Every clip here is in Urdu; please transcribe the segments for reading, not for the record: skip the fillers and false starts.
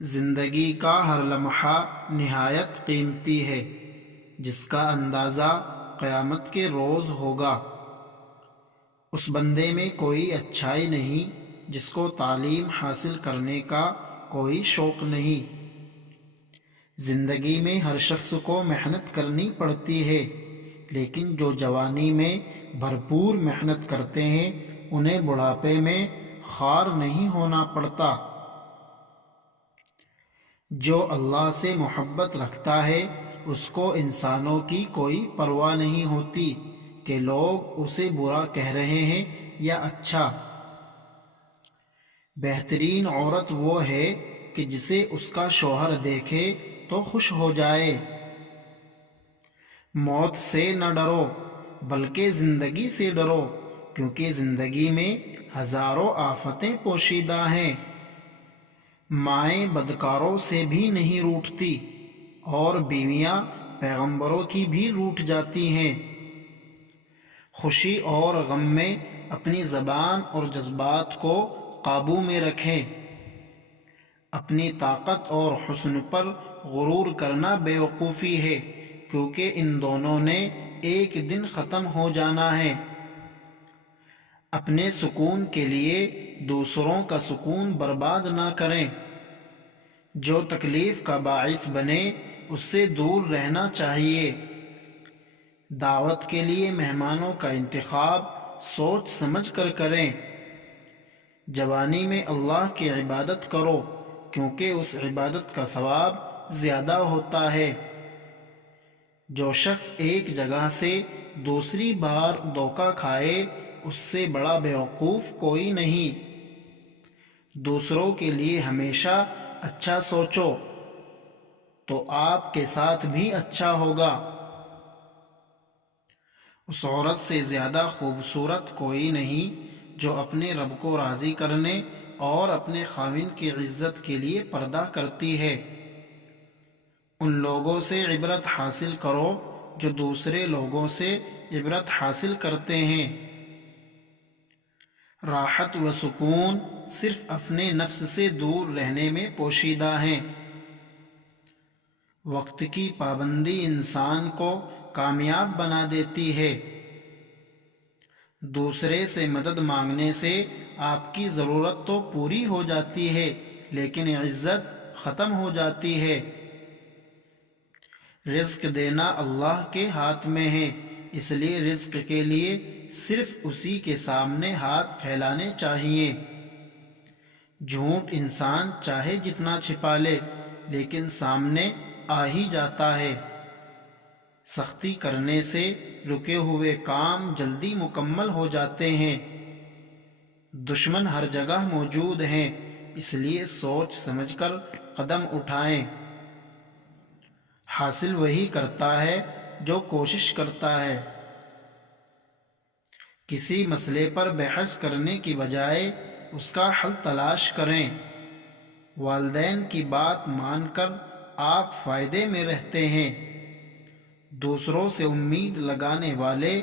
زندگی کا ہر لمحہ نہایت قیمتی ہے، جس کا اندازہ قیامت کے روز ہوگا۔ اس بندے میں کوئی اچھائی نہیں جس کو تعلیم حاصل کرنے کا کوئی شوق نہیں۔ زندگی میں ہر شخص کو محنت کرنی پڑتی ہے، لیکن جو جوانی میں بھرپور محنت کرتے ہیں انہیں بڑھاپے میں خوار نہیں ہونا پڑتا۔ جو اللہ سے محبت رکھتا ہے اس کو انسانوں کی کوئی پرواہ نہیں ہوتی کہ لوگ اسے برا کہہ رہے ہیں یا اچھا۔ بہترین عورت وہ ہے کہ جسے اس کا شوہر دیکھے تو خوش ہو جائے۔ موت سے نہ ڈرو بلکہ زندگی سے ڈرو، کیونکہ زندگی میں ہزاروں آفتیں پوشیدہ ہیں۔ مائیں بدکاروں سے بھی نہیں روٹھتی اور بیویاں پیغمبروں کی بھی روٹھ جاتی ہیں۔ خوشی اور غم میں اپنی زبان اور جذبات کو قابو میں رکھیں۔ اپنی طاقت اور حسن پر غرور کرنا بے وقوفی ہے، کیونکہ ان دونوں نے ایک دن ختم ہو جانا ہے۔ اپنے سکون کے لیے دوسروں کا سکون برباد نہ کریں۔ جو تکلیف کا باعث بنے اس سے دور رہنا چاہیے۔ دعوت کے لیے مہمانوں کا انتخاب سوچ سمجھ کر کریں۔ جوانی میں اللہ کی عبادت کرو، کیونکہ اس عبادت کا ثواب زیادہ ہوتا ہے۔ جو شخص ایک جگہ سے دوسری بار دھوکہ کھائے اس سے بڑا بیوقوف کوئی نہیں۔ دوسروں کے لیے ہمیشہ اچھا سوچو تو آپ کے ساتھ بھی اچھا ہوگا۔ اس عورت سے زیادہ خوبصورت کوئی نہیں جو اپنے رب کو راضی کرنے اور اپنے خاوند کی عزت کے لیے پردہ کرتی ہے۔ ان لوگوں سے عبرت حاصل کرو جو دوسرے لوگوں سے عبرت حاصل کرتے ہیں۔ راحت و سکون صرف اپنے نفس سے دور رہنے میں پوشیدہ ہیں۔ وقت کی پابندی انسان کو کامیاب بنا دیتی ہے۔ دوسرے سے مدد مانگنے سے آپ کی ضرورت تو پوری ہو جاتی ہے، لیکن عزت ختم ہو جاتی ہے۔ رزق دینا اللہ کے ہاتھ میں ہے، اس لیے رزق کے لیے صرف اسی کے سامنے ہاتھ پھیلانے چاہیے۔ جھوٹ انسان چاہے جتنا چھپا لے لیکن سامنے آ ہی جاتا ہے۔ سختی کرنے سے رکے ہوئے کام جلدی مکمل ہو جاتے ہیں۔ دشمن ہر جگہ موجود ہیں، اس لیے سوچ سمجھ کر قدم اٹھائیں۔ حاصل وہی کرتا ہے جو کوشش کرتا ہے۔ کسی مسئلے پر بحث کرنے کی بجائے اس کا حل تلاش کریں۔ والدین کی بات مان کر آپ فائدے میں رہتے ہیں۔ دوسروں سے امید لگانے والے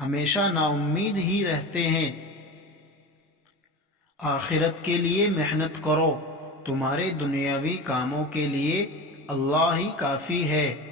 ہمیشہ نا امید ہی رہتے ہیں۔ آخرت کے لیے محنت کرو، تمہارے دنیاوی کاموں کے لیے اللہ ہی کافی ہے۔